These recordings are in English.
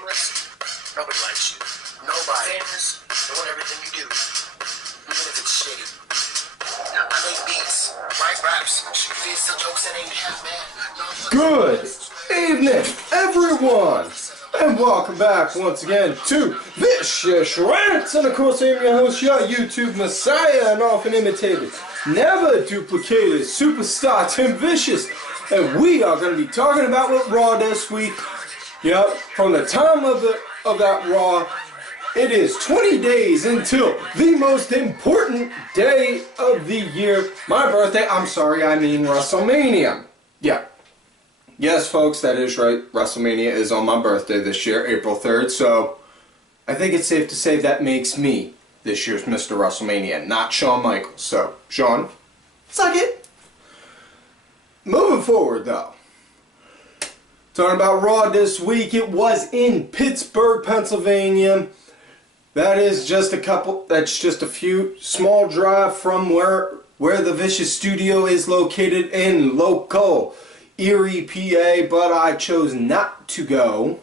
Shameless, nobody likes you. Nobody. Famous, they want everything you do, even if it's shitty. Now, I make beats, write raps, shoot videos, tell jokes that ain't half, man. Good evening, everyone, and welcome back once again to Vicious Rants. And of course, I'm your host, your YouTube messiah, and often imitated, never duplicated superstar Tim Vicious. And we are going to be talking about what Raw this week. Yep, from the time of that Raw, it is 20 days until the most important day of the year. My birthday, I'm sorry, I mean WrestleMania. Yeah. Yes, folks, that is right. WrestleMania is on my birthday this year, April 3rd. So, I think it's safe to say that makes me this year's Mr. WrestleMania, not Shawn Michaels. So, Shawn, suck it. Moving forward, though. Talking about Raw this week, it was in Pittsburgh, Pennsylvania. That's just a few small drive from where the Vicious studio is located in local Erie, PA, but I chose not to go.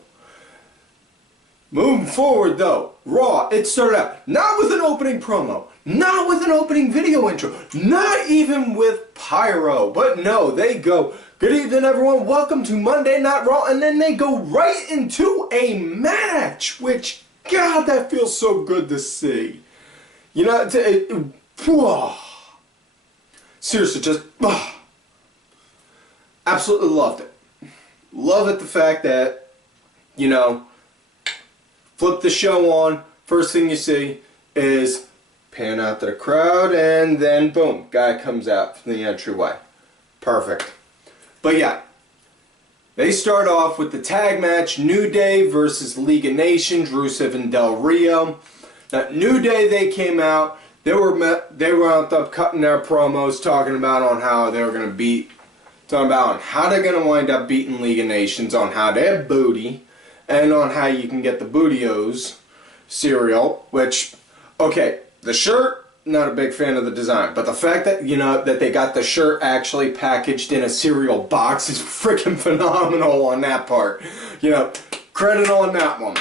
Moving forward though, Raw, it started out not with an opening promo, not with an opening video intro, not even with pyro, but no, they go, good evening everyone, welcome to Monday Night Raw, and then they go right into a match, which, God, that feels so good to see. You know, seriously, just, absolutely loved it. Love it, the fact that, you know, flip the show on, first thing you see is pan out to the crowd, and then boom, guy comes out from the entryway. Perfect. But yeah, they start off with the tag match, New Day versus League of Nations, Rusev and Del Rio. Now, New Day, they came out, they were out there cutting their promos, talking about on how they were going to beat, talking about on how they're going to wind up beating League of Nations, on how they're booty, and on how you can get the Bootios cereal, which, okay, the shirt, not a big fan of the design, but the fact that, you know, that they got the shirt actually packaged in a cereal box is freaking phenomenal on that part. You know, credit on that one.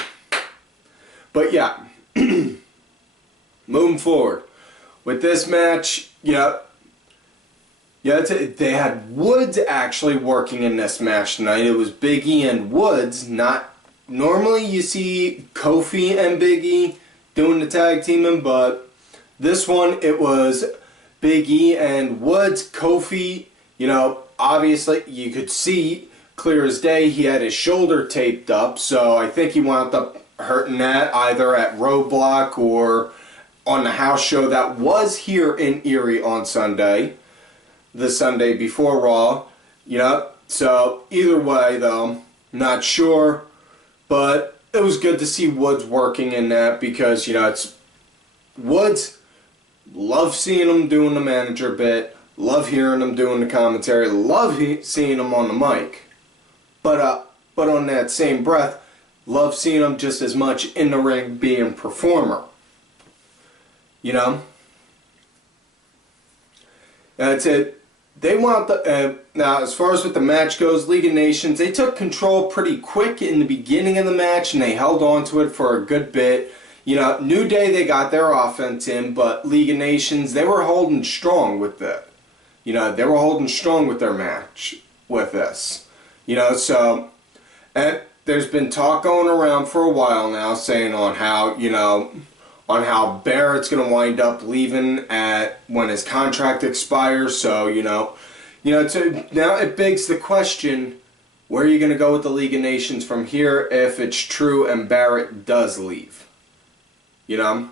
But yeah, moving forward with this match, yeah, they had Woods actually working in this match tonight. It was Big E and Woods. Not normally you see Kofi and Big E doing the tag teaming, but this one it was Big E and Woods. Kofi, you know, obviously you could see clear as day he had his shoulder taped up, so I think he wound up hurting that either at Roadblock or on the house show that was here in Erie on Sunday, the Sunday before Raw. You know, so either way though, not sure, but it was good to see Woods working in that because, you know, it's Woods, love seeing him doing the manager bit, love hearing him doing the commentary, love seeing him on the mic, but on that same breath, love seeing him just as much in the ring being performer. You know, that's it. They want the now as far as what the match goes, League of Nations, they took control pretty quick in the beginning of the match and they held on to it for a good bit. You know, New Day, they got their offense in, but League of Nations, they were holding strong with it. You know, they were holding strong with their match with this. You know, so, and there's been talk going around for a while now saying on how, you know, on how Barrett's going to wind up leaving when his contract expires. So, now it begs the question, where are you going to go with the League of Nations from here if it's true and Barrett does leave? You know?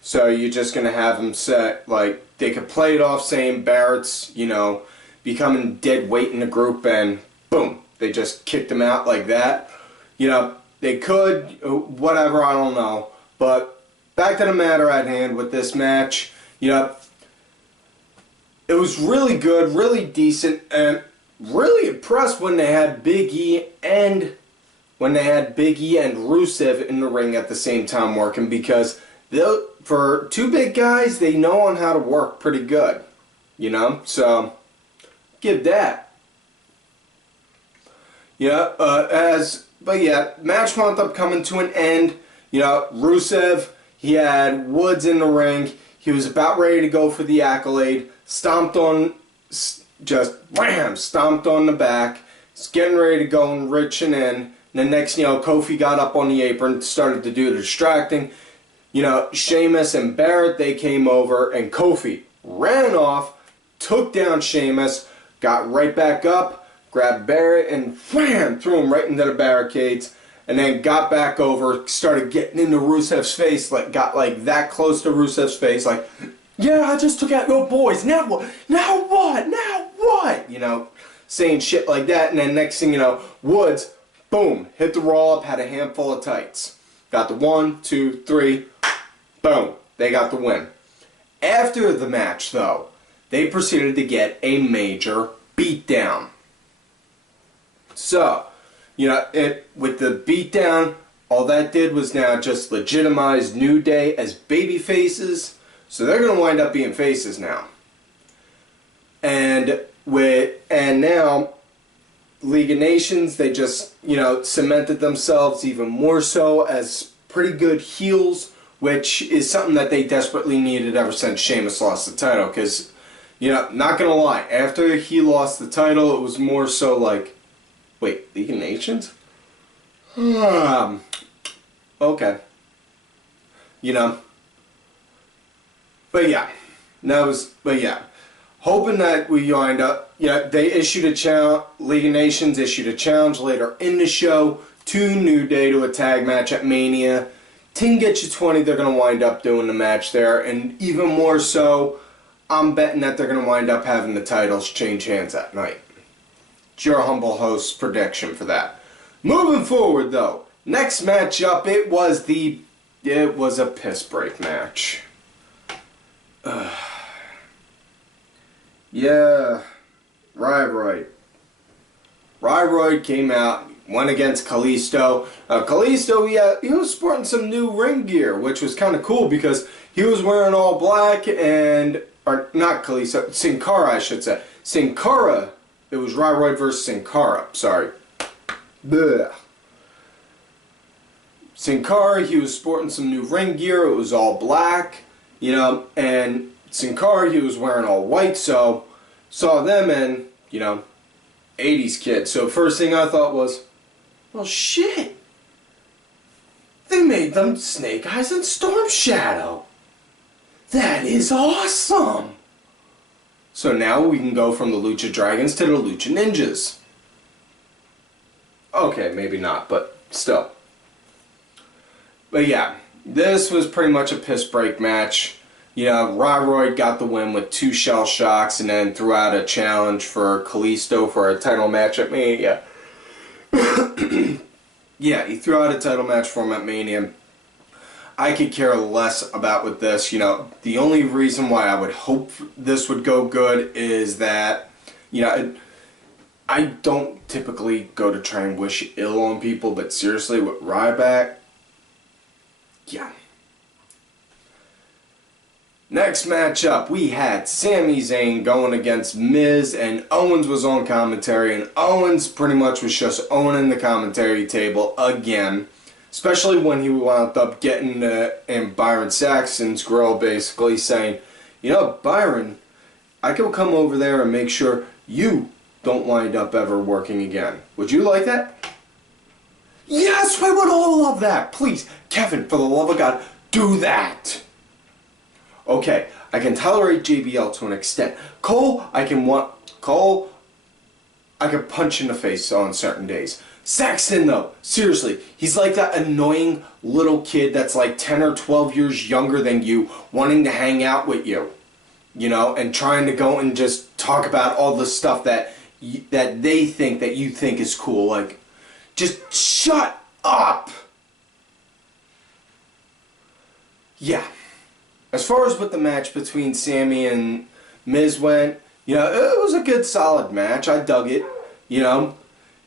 So you're just going to have him set, like, they could play it off saying Barrett's, you know, becoming dead weight in the group and boom, they just kicked him out like that. You know, they could, whatever, I don't know. But back to the matter at hand with this match, you know, it was really good, really decent, and really impressed when they had Big E and Rusev in the ring at the same time working, because for two big guys, they know on how to work pretty good, you know, so give that. Yeah, as but yeah, match wound up coming to an end. You know, Rusev, he had Woods in the ring. He was about ready to go for the accolade. Stomped on, just wham, stomped on the back. He's getting ready to go and reaching in. And then next, you know, Kofi got up on the apron, started to do the distracting. You know, Sheamus and Barrett, they came over, and Kofi ran off, took down Sheamus, got right back up, grabbed Barrett, and wham, threw him right into the barricades, and then got back over, started getting into Rusev's face, like got like that close to Rusev's face, like, yeah, I just took out your boys, now what? Now what? Now what? You know, saying shit like that, and then next thing you know, Woods, boom, hit the roll up, had a handful of tights. Got the 1, 2, 3, boom, they got the win. After the match, though, they proceeded to get a major beatdown. So, you know, with the beatdown, all that did was now just legitimize New Day as baby faces. So they're going to wind up being faces now. And now League of Nations, they just, you know, cemented themselves even more so as pretty good heels, which is something that they desperately needed ever since Sheamus lost the title. Because, you know, not going to lie, after he lost the title, it was more so like, wait, League of Nations? Okay. You know. But yeah. Hoping that we wind up, they issued a challenge, League of Nations issued a challenge later in the show to New Day to a tag match at Mania. 10 Get You 20, they're going to wind up doing the match there. And even more so, I'm betting that they're going to wind up having the titles change hands that night. It's your humble host's prediction for that. Moving forward, though, next match up, it was a piss break match. Yeah, Ryroid came out, went against Kalisto. Kalisto, he was sporting some new ring gear, which was kind of cool because he was wearing all black and, or not Kalisto, Sin Cara, I should say. Sin Cara, it was Ryroid versus Sin Cara, sorry. Blech. Sin Cara, he was sporting some new ring gear, it was all black, and Sin Cara, he was wearing all white, so saw them and, 80s kid. So first thing I thought was, well shit, they made them Snake Eyes and Storm Shadow. That is awesome. So now we can go from the Lucha Dragons to the Lucha Ninjas. Okay, maybe not, but still. But yeah, this was pretty much a piss break match. Ryroid got the win with 2 shell shocks and then threw out a challenge for Kalisto for a title match at Mania. Yeah, he threw out a title match for him at Mania. I could care less about with this. The only reason why I would hope this would go good is that, I don't typically go to try and wish ill on people, but seriously, with Ryback, yeah. Next matchup, we had Sami Zayn going against Miz, and Owens was on commentary, and Owens pretty much was just owning the commentary table again, especially when he wound up getting in Byron Saxton's grill, basically saying, Byron, I can come over there and make sure you don't wind up ever working again. Would you like that? Yes, we would all love that. Please, Kevin, for the love of God, do that. Okay, I can tolerate JBL to an extent. Cole, I can punch in the face on certain days. Saxton, though, seriously, he's like that annoying little kid that's like 10 or 12 years younger than you, wanting to hang out with you, and trying to go and just talk about all the stuff that they think that you think is cool. Like, just shut up! Yeah. As far as what the match between Sami and Miz went, it was a good, solid match. I dug it,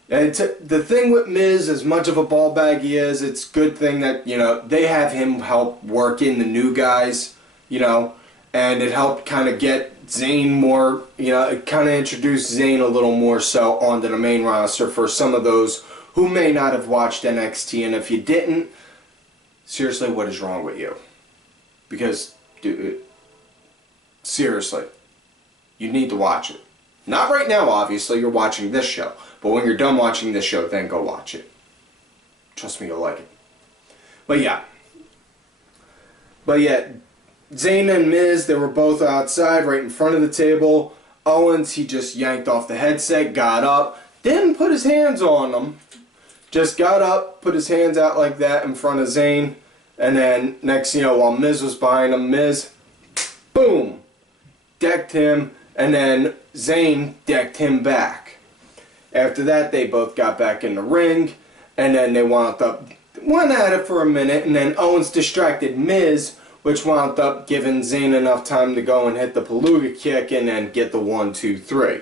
And the thing with Miz, as much of a ball bag he is, it's a good thing that, they have him help work in the new guys, and it helped kind of get Zayn more, it kind of introduced Zayn a little more so onto the main roster for some of those who may not have watched NXT, and if you didn't, seriously, what is wrong with you? Because, dude, seriously, you need to watch it. Not right now, obviously, you're watching this show. But when you're done watching this show, then go watch it. Trust me, you'll like it. But yeah, Zayn and Miz, they were both outside, right in front of the table. Owens, he just yanked off the headset, got up, didn't put his hands on them. Just got up, put his hands out like that in front of Zayn. And then, next, while Miz was behind him, Miz, boom, decked him. And then Zayn decked him back. After that, they both got back in the ring. And then they went at it for a minute. And then Owens distracted Miz, which wound up giving Zayn enough time to go and hit the Palooka kick and then get the 1, 2, 3.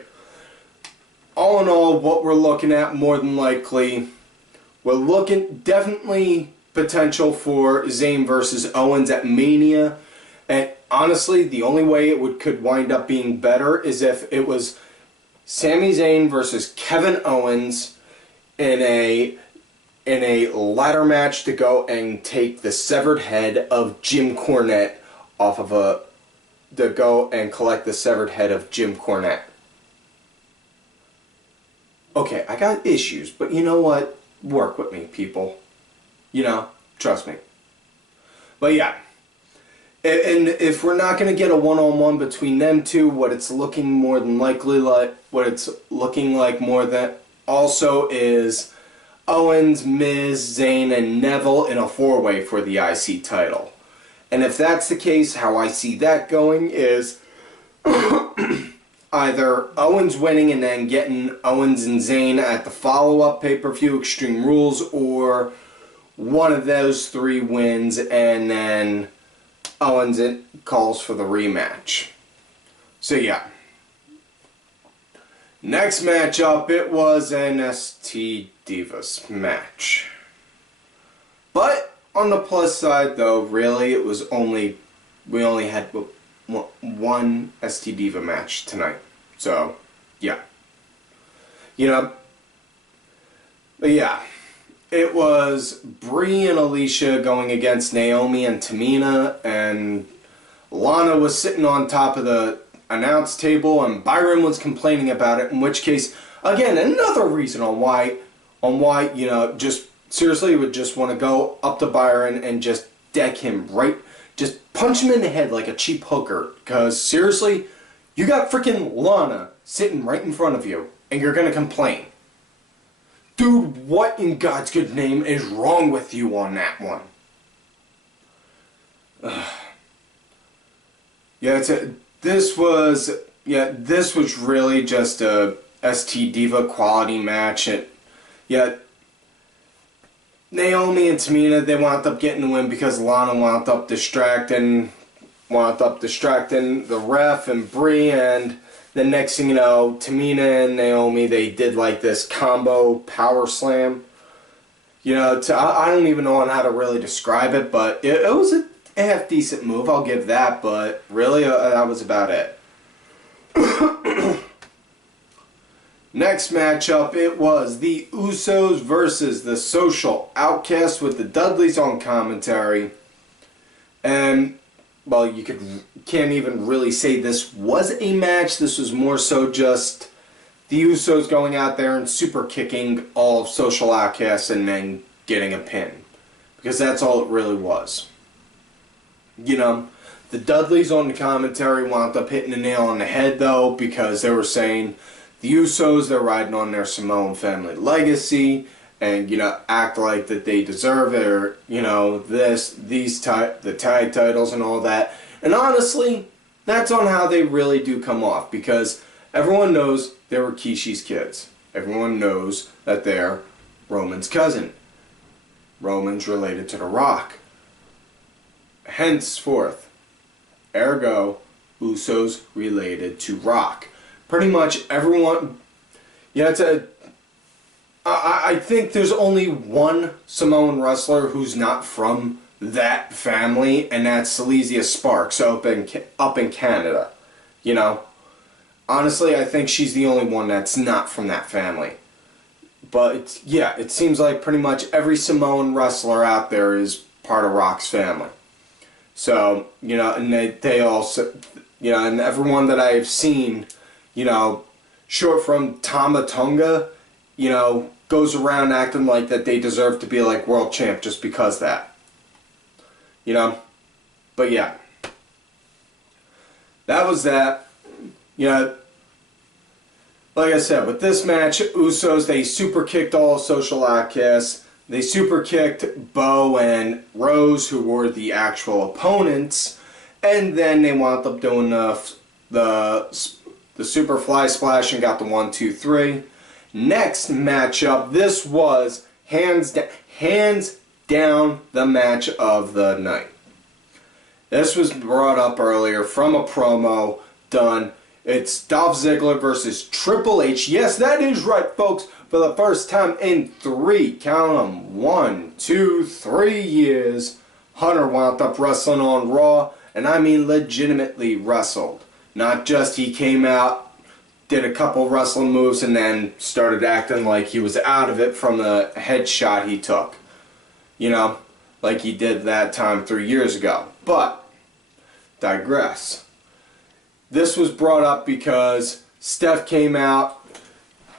All in all, what we're looking at, more than likely, we're looking definitely potential for Zayn versus Owens at Mania. And honestly, the only way it could wind up being better is if it was Sami Zayn versus Kevin Owens in a ladder match to go and take the severed head of Jim Cornette off of to go and collect the severed head of Jim Cornette. Okay, I got issues, but you know what? Work with me, people. Trust me. But yeah. And if we're not going to get a one-on-one between them two, what it's looking more than likely like, what it's looking like more than also is Owens, Miz, Zayn, and Neville in a four-way for the IC title. And if that's the case, how I see that going is either Owens winning and then getting Owens and Zayn at the follow-up pay-per-view Extreme Rules, or one of those three wins and then Owens calls for the rematch. So yeah. Next matchup, it was an ST Divas match. But on the plus side though, really, it was we only had one ST Diva match tonight. So, yeah. But yeah. It was Brie and Alicia going against Naomi and Tamina, and Lana was sitting on top of the announce table, and Byron was complaining about it, in which case, again, another reason on why, just seriously would just want to go up to Byron and just deck him right, just punch him in the head like a cheap hooker, because seriously, you got freaking Lana sitting right in front of you, and you're going to complain. Dude, what in God's good name is wrong with you on that one? This was really just a ST Diva quality match. Naomi and Tamina, they wound up getting the win because Lana wound up distracting the ref and Brie, and the next thing you know, Tamina and Naomi, they did like this combo power slam. I don't even know how to really describe it, but it was a half decent move, I'll give that, but really, that was about it. Next matchup, it was the Usos versus the Social Outcasts with the Dudleys on commentary. And, well, you can't even really say this was a match. This was more so just the Usos going out there and super kicking all of Social Outcasts and then getting a pin. Because that's all it really was. The Dudleys on the commentary wound up hitting the nail on the head, though, because they were saying the Usos, they're riding on their Samoan family legacy and, act like that they deserve it, or, the tag titles and all that. And honestly, that's on how they really do come off, because everyone knows they were Kishi's kids. Everyone knows that they're Roman's cousin. Roman's related to The Rock. Henceforth, ergo, Usos related to Rock. Pretty much everyone, I think there's only one Samoan wrestler who's not from that family, and that's Alicia Sparks up in Canada. Honestly, I think she's the only one that's not from that family. but yeah, it seems like pretty much every Samoan wrestler out there is part of Rock's family. So, you know, and they also, you know, and everyone that I've seen, you know, short from Tama Tonga, you know, goes around acting like that they deserve to be like world champ just because of that. You know? But yeah. That was that. You know, like I said, with this match, Usos, they super kicked all Social Outcasts. They super kicked Bo and Rose, who were the actual opponents. And then they wound up doing the super fly splash and got the 1, 2, 3. Next matchup, this was hands down the match of the night. This was brought up earlier from a promo done. It's Dolph Ziggler versus Triple H. Yes, that is right, folks. For the first time in 3, count them, 1, 2, 3 years, Hunter wound up wrestling on Raw. And I mean legitimately wrestled. Not just he came out, did a couple wrestling moves, and then started acting like he was out of it from the headshot he took. You know, like he did that time 3 years ago. But, digress. This was brought up because Steph came out,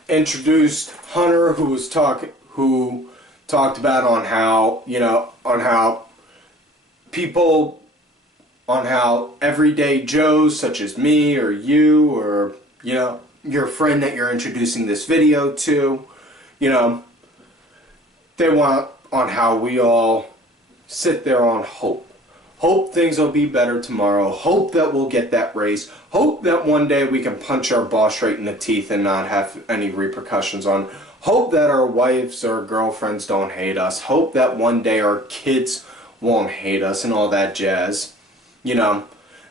introduced Hunter, who talked about on how, you know, on how everyday Joes such as me or you or, you know, your friend that you're introducing this video to, you know, they want on how we all sit there on hope. Hope things will be better tomorrow. Hope that we'll get that raise. Hope that one day we can punch our boss right in the teeth and not have any repercussions on. Hope that our wives or girlfriends don't hate us. Hope that one day our kids won't hate us and all that jazz. You know.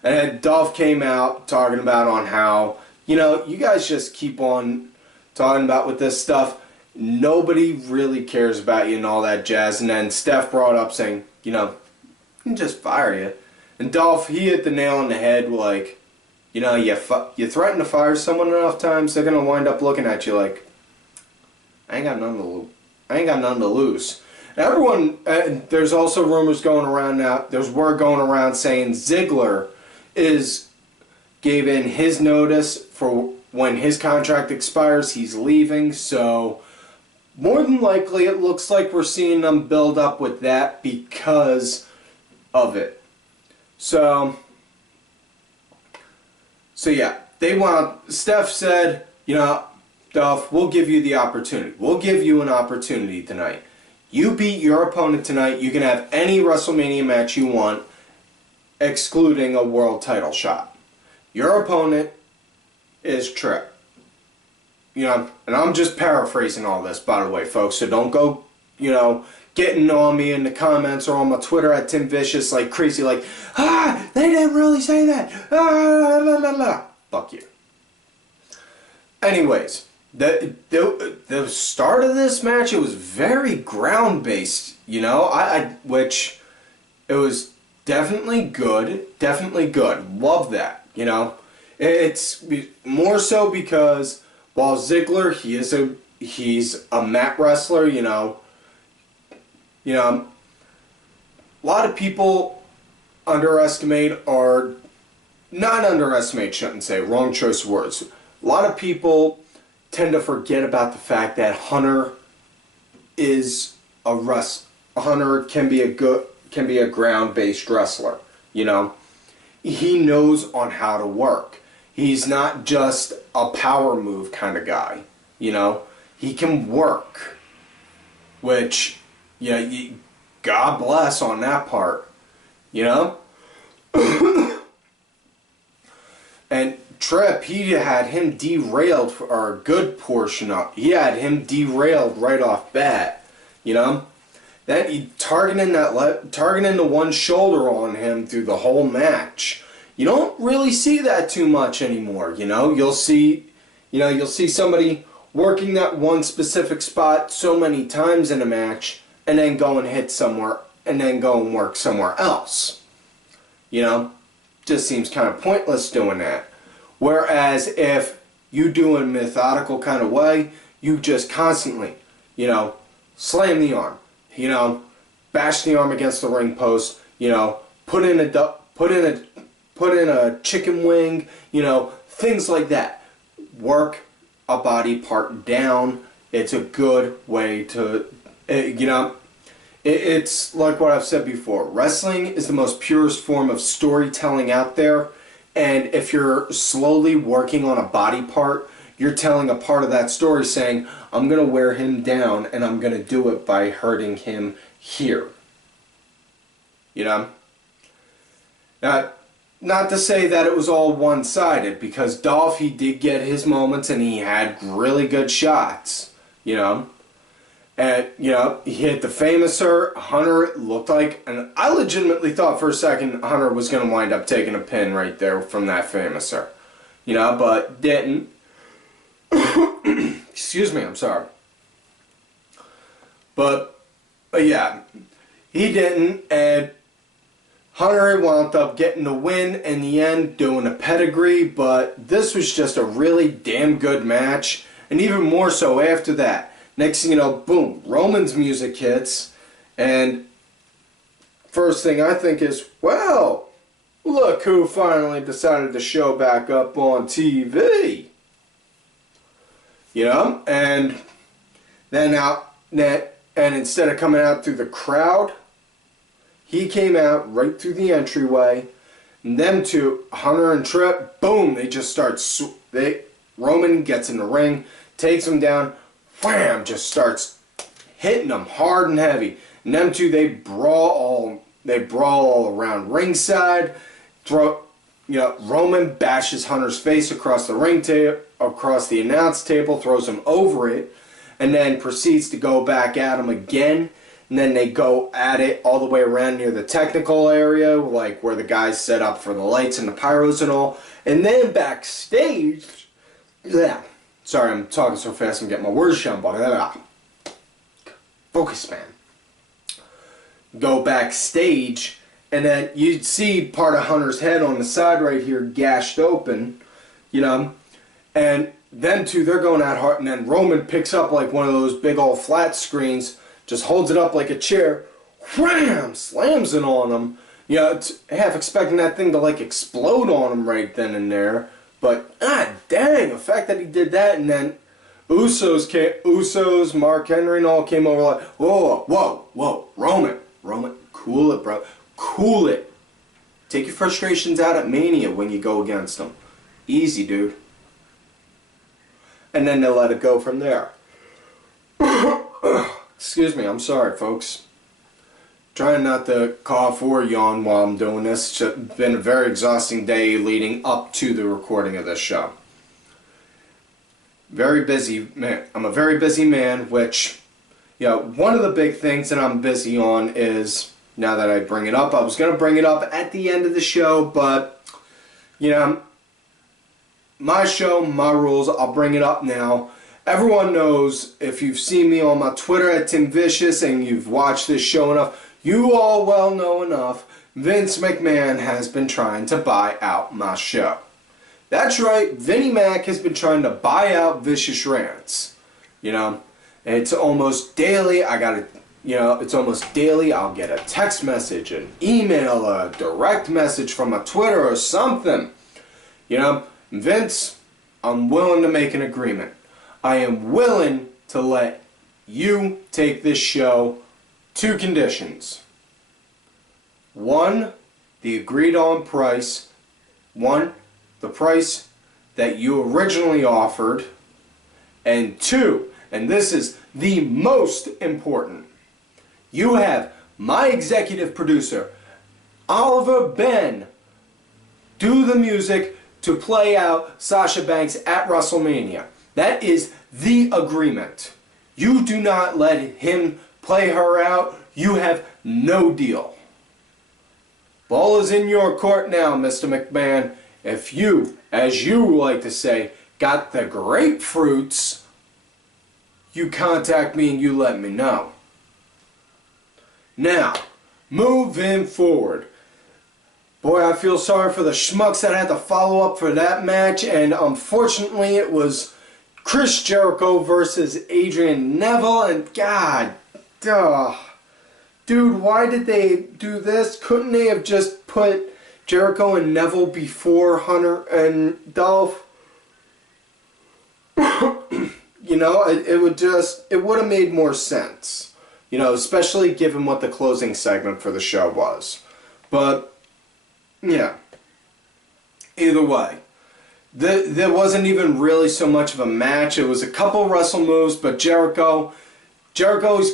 And then Dolph came out talking about on how, you know, you guys just keep on talking about with this stuff. Nobody really cares about you and all that jazz. And then Steph brought up saying, you know, can just fire you. And Dolph, he hit the nail on the head, like, you know, you threaten to fire someone enough times, they're gonna wind up looking at you like, I ain't got nothing to lose. And everyone, there's also rumors going around now. There's word going around saying Ziggler gave in his notice for when his contract expires. He's leaving, so more than likely, it looks like we're seeing them build up with that because of it. So yeah, Steph said, you know, Dolph, we'll give you the opportunity. We'll give you an opportunity tonight. You beat your opponent tonight, you can have any WrestleMania match you want, excluding a world title shot. Your opponent is Tripp. You know, and I'm just paraphrasing all this, by the way, folks, so don't go, you know, getting on me in the comments or on my Twitter at Tim Vicious like crazy, like, they didn't really say that. La, la, la. Fuck you. Anyways, the start of this match, it was very ground-based, you know, which it was definitely good, love that, you know. It's more so because while Ziggler, he's a mat wrestler, you know, a lot of people underestimate, or not underestimate, shouldn't say, wrong choice of words. A lot of people tend to forget about the fact that Hunter is Hunter can be a ground-based wrestler, you know. He knows on how to work. He's not just a power move kind of guy, you know. He can work, which, yeah, God bless on that part, you know. And Tripp, he had him derailed for a good portion of. He had him derailed right off bat, you know. Then he targeting the one shoulder on him through the whole match. You don't really see that too much anymore, you know. You'll see somebody working that one specific spot so many times in a match, and then go and hit somewhere, and then go and work somewhere else. You know, just seems kind of pointless doing that. Whereas if you do it in a methodical kind of way, you just constantly you know, slam the arm, you know, bash the arm against the ring post, you know, put in a chicken wing, you know, things like that. Work a body part down. It's a good way to, you know, it's like what I've said before. Wrestling is the most purest form of storytelling out there. And if you're slowly working on a body part, you're telling a part of that story saying, I'm going to wear him down and I'm going to do it by hurting him here. You know? Not to say that it was all one-sided, because Dolph, he did get his moments and he had really good shots, you know? And, you know, he hit the Famouser. Hunter looked like, and I legitimately thought for a second Hunter was going to wind up taking a pin right there from that Famouser, you know, but didn't. Excuse me, I'm sorry. But yeah, he didn't, and Hunter wound up getting the win in the end, doing a pedigree, but this was just a really damn good match, and even more so after that. Next thing you know, boom, Roman's music hits, and first thing I think is, well, look who finally decided to show back up on TV. You know, and then and instead of coming out through the crowd, he came out right through the entryway, and them two, Hunter and Tripp, boom, they just start, Roman gets in the ring, takes him down, wham, just starts hitting them hard and heavy. And them two, they brawl all around ringside. Roman bashes Hunter's face across the ring table, across the announce table, throws him over it, and then proceeds to go back at him again. And then they go at it all the way around near the technical area, like where the guys set up for the lights and the pyros and all. And then backstage, sorry, I'm talking so fast I'm getting my words jumbled. Focus, man. Go backstage, and then you'd see part of Hunter's head on the side right here gashed open, you know. And them two, they're going at hard, and then Roman picks up like one of those big old flat screens, just holds it up like a chair, wham, slams it on him. You know, half expecting that thing to like explode on him right then and there. But, dang, the fact that he did that, and then Usos, Mark Henry and all came over like, whoa, Roman, cool it, bro, cool it. Take your frustrations out at Mania when you go against them. Easy, dude. And then they let it go from there. Excuse me, I'm sorry, folks. Trying not to cough or yawn while I'm doing this. It's been a very exhausting day leading up to the recording of this show. Very busy man. I'm a very busy man, which, you know, one of the big things that I'm busy on is, now that I bring it up, I was going to bring it up at the end of the show, but, you know, my show, my rules, I'll bring it up now. Everyone knows, if you've seen me on my Twitter at Tim Vicious and you've watched this show enough, you all well know enough, Vince McMahon has been trying to buy out my show. That's right, Vinnie Mac has been trying to buy out Vicious Rants. You know, it's almost daily, it's almost daily, I'll get a text message, an email, a direct message from a Twitter or something. You know, Vince, I'm willing to make an agreement. I am willing to let you take this show. Two conditions. One, the agreed on price. One, the price that you originally offered. And two, and this is the most important, you have my executive producer, Oliver Ben, do the music to play out Sasha Banks at WrestleMania. That is the agreement. You do not let him play her out. You have no deal. Ball is in your court now, Mr. McMahon. If you, as you like to say, got the grapefruits, you contact me and you let me know. Now, moving forward. Boy, I feel sorry for the schmucks that had to follow up for that match, and unfortunately it was Chris Jericho versus Adrian Neville, and God, dude, why did they do this? Couldn't they have just put Jericho and Neville before Hunter and Dolph? You know, it would have made more sense. You know, especially given what the closing segment for the show was. But, yeah. Either way. There wasn't even really so much of a match. It was a couple wrestle moves, but Jericho's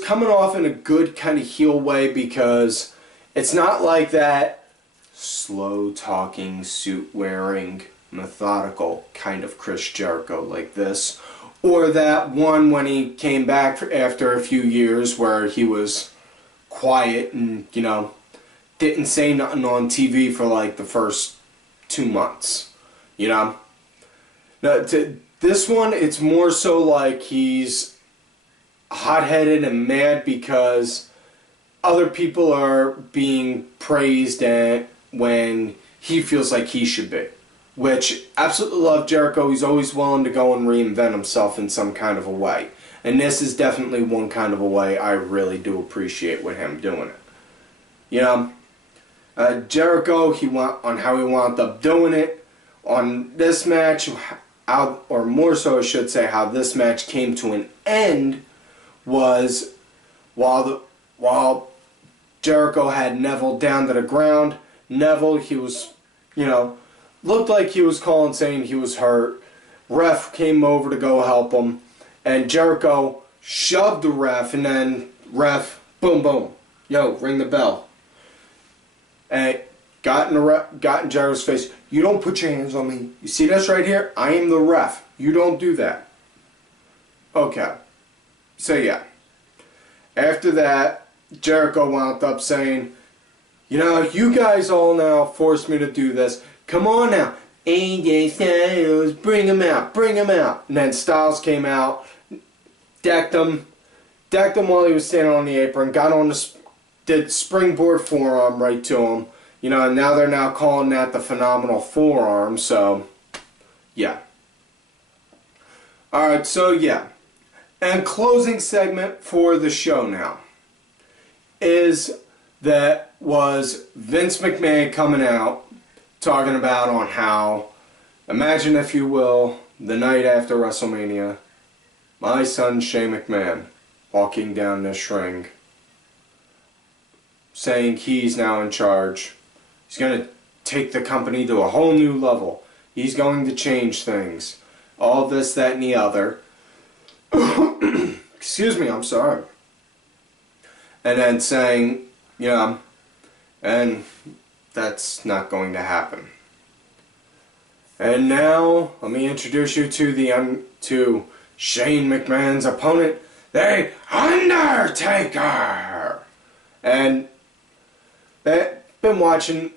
coming off in a good kind of heel way, because it's not like that slow-talking, suit-wearing, methodical kind of Chris Jericho like this. Or that one when he came back after a few years where he was quiet and, you know, didn't say nothing on TV for like the first 2 months, you know? Now, this one, it's more so like he's hot-headed and mad because other people are being praised when he feels like he should be. Which, absolutely love Jericho. He's always willing to go and reinvent himself in some kind of a way. And this is definitely one kind of a way I really do appreciate with him doing it. You know, Jericho, on how he wound up doing it. On this match, or more so I should say, how this match came to an end was while Jericho had Neville down to the ground. Neville, he was, you know, looked like he was calling saying he was hurt. Ref came over to go help him. And Jericho shoved the ref, and then ref, boom, boom. Yo, ring the bell. And got in Jericho's face. You don't put your hands on me. You see this right here? I am the ref. You don't do that. Okay. So yeah. After that, Jericho wound up saying, you know, you guys all now forced me to do this. Come on now. AJ Styles, bring him out, bring him out. And then Styles came out, decked him while he was standing on the apron, got on did springboard forearm right to him. You know, and now they're calling that the phenomenal forearm, so, yeah. Alright, so yeah. And closing segment for the show now was Vince McMahon coming out, talking about on how, imagine if you will, the night after WrestleMania, my son Shane McMahon walking down this ring, saying he's now in charge. He's going to take the company to a whole new level. He's going to change things. All this, that, and the other. Excuse me, I'm sorry. And then saying, you know, and that's not going to happen. And now, let me introduce you to to Shane McMahon's opponent, The Undertaker. And been watching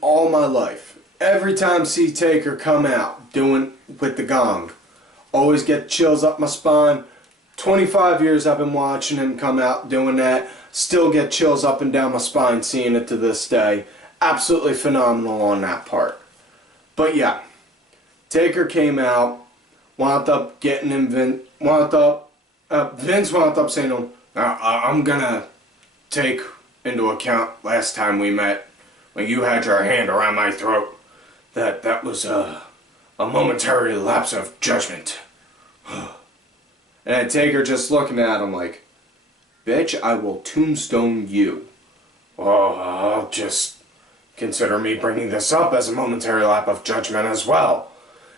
all my life. Every time I see Taker come out doing with the gong, always get chills up my spine. 25 years I've been watching him come out doing that. Still get chills up and down my spine seeing it to this day. Absolutely phenomenal on that part. But yeah, Taker came out, wound up getting him. Vince wound up saying to him, I'm gonna take into account last time we met when you had your hand around my throat. That was a momentary lapse of judgment. And then Taker just looking at him like, bitch, I will tombstone you. Oh, I'll just consider me bringing this up as a momentary lapse of judgment as well.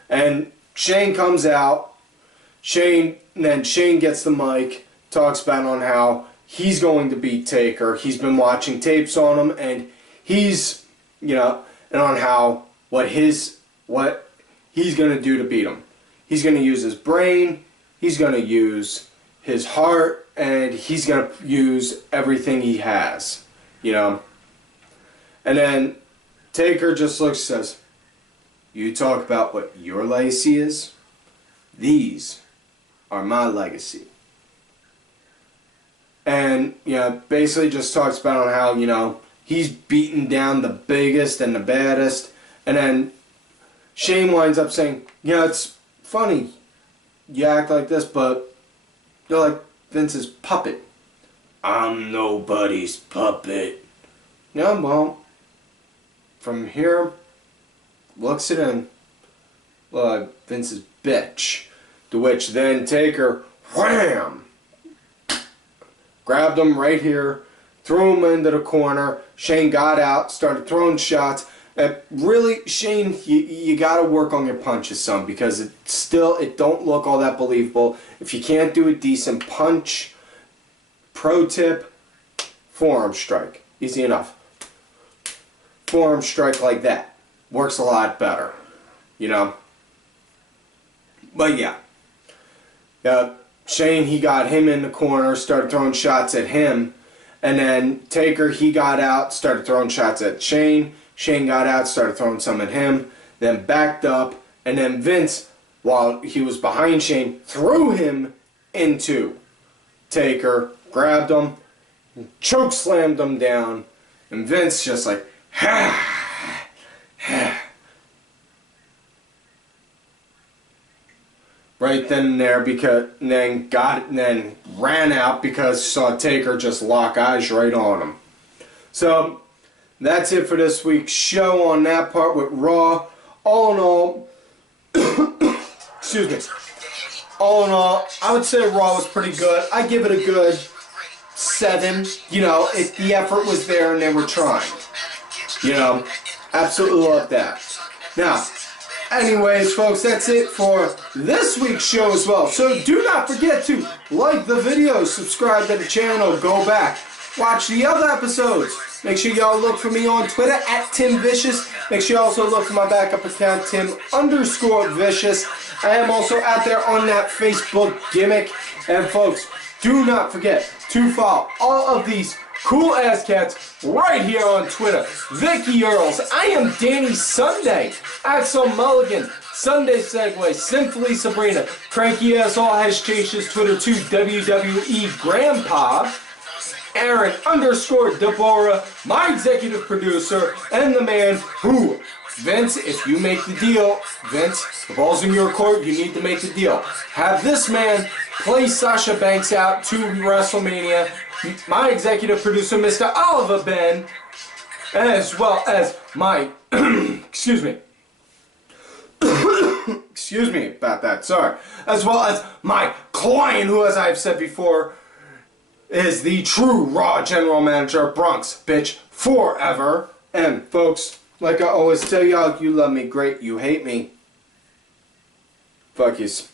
And Shane comes out. Then Shane gets the mic, talks about on how he's going to beat Taker. He's been watching tapes on him, and he's, you know, and on how what he's going to do to beat him. He's going to use his brain. He's going to use his heart, and he's going to use everything he has, you know. And then Taker just looks and says, you talk about what your legacy is? These are my legacy. And, you know, basically just talks about how, you know, he's beaten down the biggest and the baddest. And then Shane winds up saying, yeah, it's funny. you act like this, but you're like Vince's puppet. I'm nobody's puppet. Yeah, well, from here, looks at him like Vince's bitch. To which then Taker, wham! Grabbed him right here, threw him into the corner. Shane got out, started throwing shots. Really, Shane, you got to work on your punches some, because it don't look all that believable. If you can't do a decent punch, pro tip, forearm strike. Easy enough. Forearm strike like that. Works a lot better. You know? But yeah. Shane, he got him in the corner, started throwing shots at him. And then Taker, he got out, started throwing shots at Shane. Shane got out, started throwing some at him. Then backed up. And then Vince, while he was behind Shane, threw him into Taker. Grabbed him. Choke slammed him down. And Vince just like, ha, ha. Right then and there, because then ran out because saw Taker just lock eyes right on him. So that's it for this week's show on that part with Raw. All in all, excuse me. All in all, I would say Raw was pretty good. I give it a good 7. You know, the effort was there and they were trying. You know, absolutely love that. Now, anyways, folks, that's it for this week's show as well. So do not forget to like the video, subscribe to the channel, go back, watch the other episodes. Make sure y'all look for me on Twitter at TimVicious. Make sure you also look for my backup account, Tim_Vicious. I am also out there on that Facebook gimmick. And folks, do not forget to follow all of these cool ass cats right here on Twitter. Vicky Earls, I am Danny Sunday, Axel Mulligan, Sunday Segway, Simply Sabrina, Cranky Ass All has changed his Twitter to WWE Grandpa, Aaron_Deborah, my executive producer, and the man who, Vince, if you make the deal, Vince, the ball's in your court, you need to make the deal. Have this man play Sasha Banks out to WrestleMania. My executive producer, Mr. Oliver Ben, as well as my, excuse me about that, sorry, as well as my client, who, as I've said before, is the true Raw General Manager, Bronx Bitch Forever. And folks, like I always tell y'all, you love me great, you hate me, fuck yous.